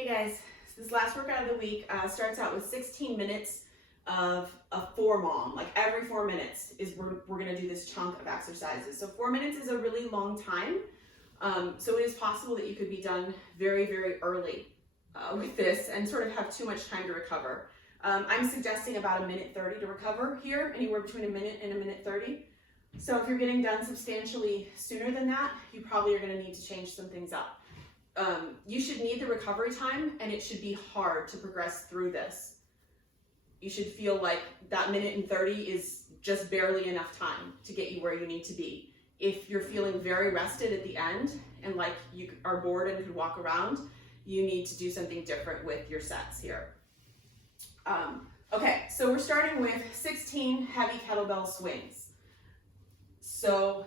Hey guys, so this last workout of the week starts out with 16 minutes of a 4-mom. Like every 4 minutes is we're gonna do this chunk of exercises. So 4 minutes is a really long time. So it is possible that you could be done very, very early with this and sort of have too much time to recover. I'm suggesting about 1:30 to recover here, anywhere between 1 minute and 1:30. So if you're getting done substantially sooner than that, you probably are gonna need to change some things up. You should need the recovery time, and it should be hard to progress through this. You should feel like that 1:30 is just barely enough time to get you where you need to be. If you're feeling very rested at the end and like you are bored and could walk around, you need to do something different with your sets here. Okay, so we're starting with 16 heavy kettlebell swings. So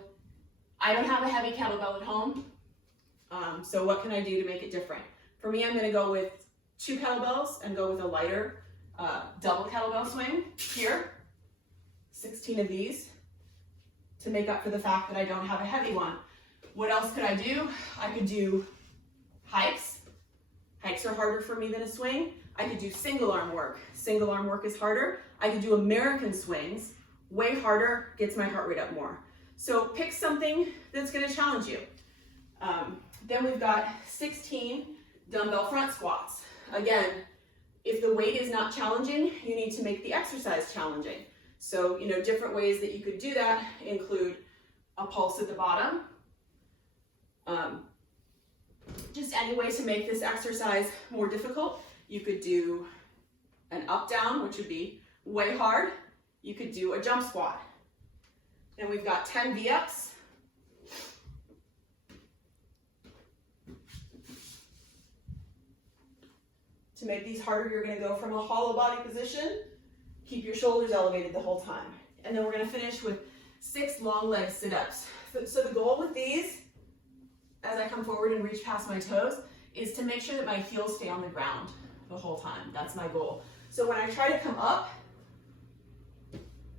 I don't have a heavy kettlebell at home. So what can I do to make it different? For me, I'm going to go with 2 kettlebells and go with a lighter double kettlebell swing here. 16 of these to make up for the fact that I don't have a heavy one. What else could I do? I could do hikes. Hikes are harder for me than a swing. I could do single arm work. Single arm work is harder. I could do American swings. Way harder, gets my heart rate up more. So pick something that's going to challenge you. Then we've got 16 dumbbell front squats. Again, if the weight is not challenging, you need to make the exercise challenging. So, different ways that you could do that include a pulse at the bottom. Just any way to make this exercise more difficult. You could do an up down, which would be way hard. You could do a jump squat. Then we've got 10 V-ups. To make these harder, you're going to go from a hollow body position. Keep your shoulders elevated the whole time. And then we're going to finish with 6 long leg sit-ups. So the goal with these, as I come forward and reach past my toes, is to make sure that my heels stay on the ground the whole time. That's my goal. So when I try to come up,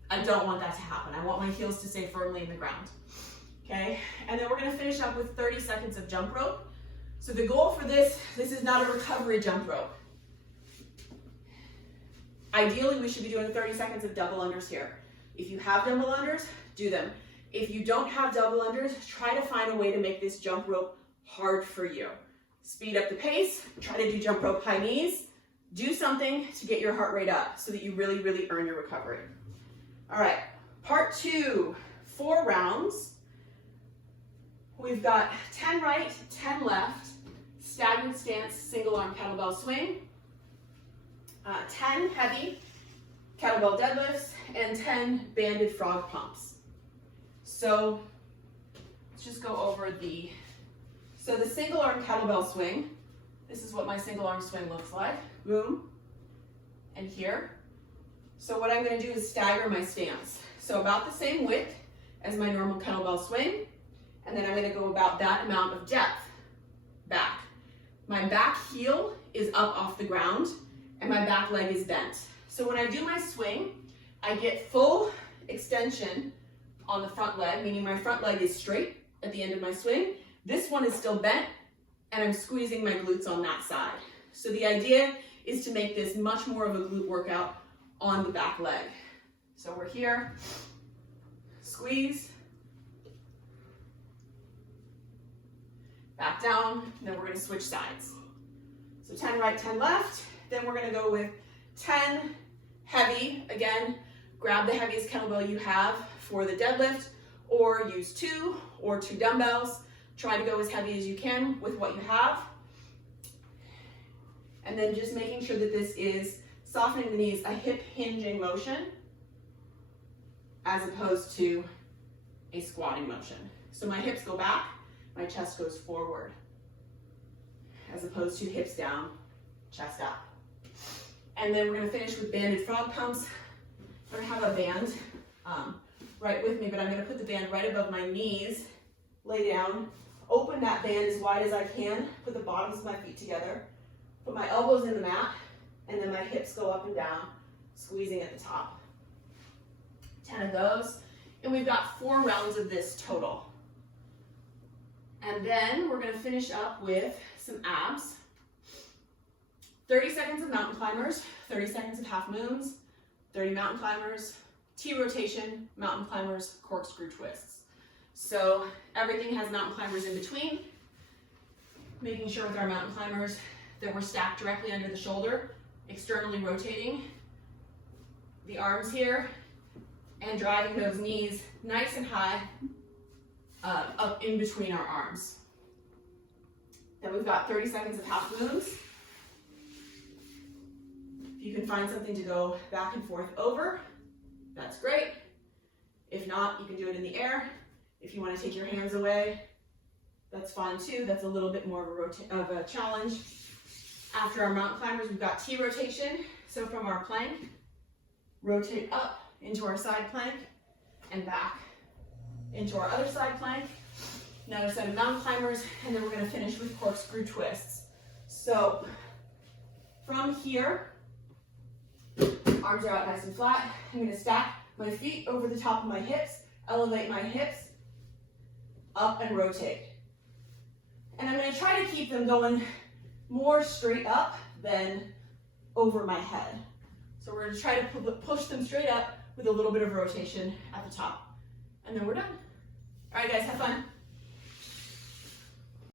I don't want that to happen. I want my heels to stay firmly in the ground. Okay? And then we're going to finish up with 30 seconds of jump rope. So the goal for this is not a recovery jump rope. Ideally, we should be doing 30 seconds of double unders here. If you have double unders, do them. If you don't have double unders, try to find a way to make this jump rope hard for you. Speed up the pace, try to do jump rope high knees. Do something to get your heart rate up so that you really, really earn your recovery. All right, part 2, 4 rounds. We've got 10 right, 10 left, staggered stance, single arm kettlebell swing. 10 heavy kettlebell deadlifts, and 10 banded frog pumps. So let's just go over the single arm kettlebell swing. This is what my single arm swing looks like. Boom, and here. So what I'm going to do is stagger my stance. So about the same width as my normal kettlebell swing, and then I'm going to go about that amount of depth back. My back heel is up off the ground, and my back leg is bent. So when I do my swing, I get full extension on the front leg, meaning my front leg is straight at the end of my swing. This one is still bent, and I'm squeezing my glutes on that side. So the idea is to make this much more of a glute workout on the back leg. So we're here, squeeze, back down, and then we're gonna switch sides. So 10 right, 10 left. Then we're going to go with 10 heavy. Again, grab the heaviest kettlebell you have for the deadlift, or use 2 or 2 dumbbells. Try to go as heavy as you can with what you have. And then just making sure that this is softening the knees, a hip hinging motion, as opposed to a squatting motion. So my hips go back, my chest goes forward, as opposed to hips down, chest up. And then we're going to finish with banded frog pumps. I'm going to have a band right with me, but I'm going to put the band right above my knees, lay down, open that band as wide as I can, put the bottoms of my feet together, put my elbows in the mat, and then my hips go up and down, squeezing at the top. 10 of those, and we've got 4 rounds of this total. And then we're going to finish up with some abs. 30 seconds of mountain climbers, 30 seconds of half moons, 30 mountain climbers, T rotation, mountain climbers, corkscrew twists. So everything has mountain climbers in between, making sure with our mountain climbers that we're stacked directly under the shoulder, externally rotating the arms here, and driving those knees nice and high up in between our arms. Then we've got 30 seconds of half moons. If you can find something to go back and forth over, that's great. If not, you can do it in the air. If you want to take your hands away, that's fine too. That's a little bit more of a challenge. After our mountain climbers, we've got T rotation. So from our plank, rotate up into our side plank and back into our other side plank. Another set of mountain climbers, and then we're going to finish with corkscrew twists. So from here, arms are out nice and flat. I'm going to stack my feet over the top of my hips, elevate my hips up and rotate. And I'm going to try to keep them going more straight up than over my head. So we're going to try to push them straight up with a little bit of rotation at the top. And then we're done. All right, guys, have fun.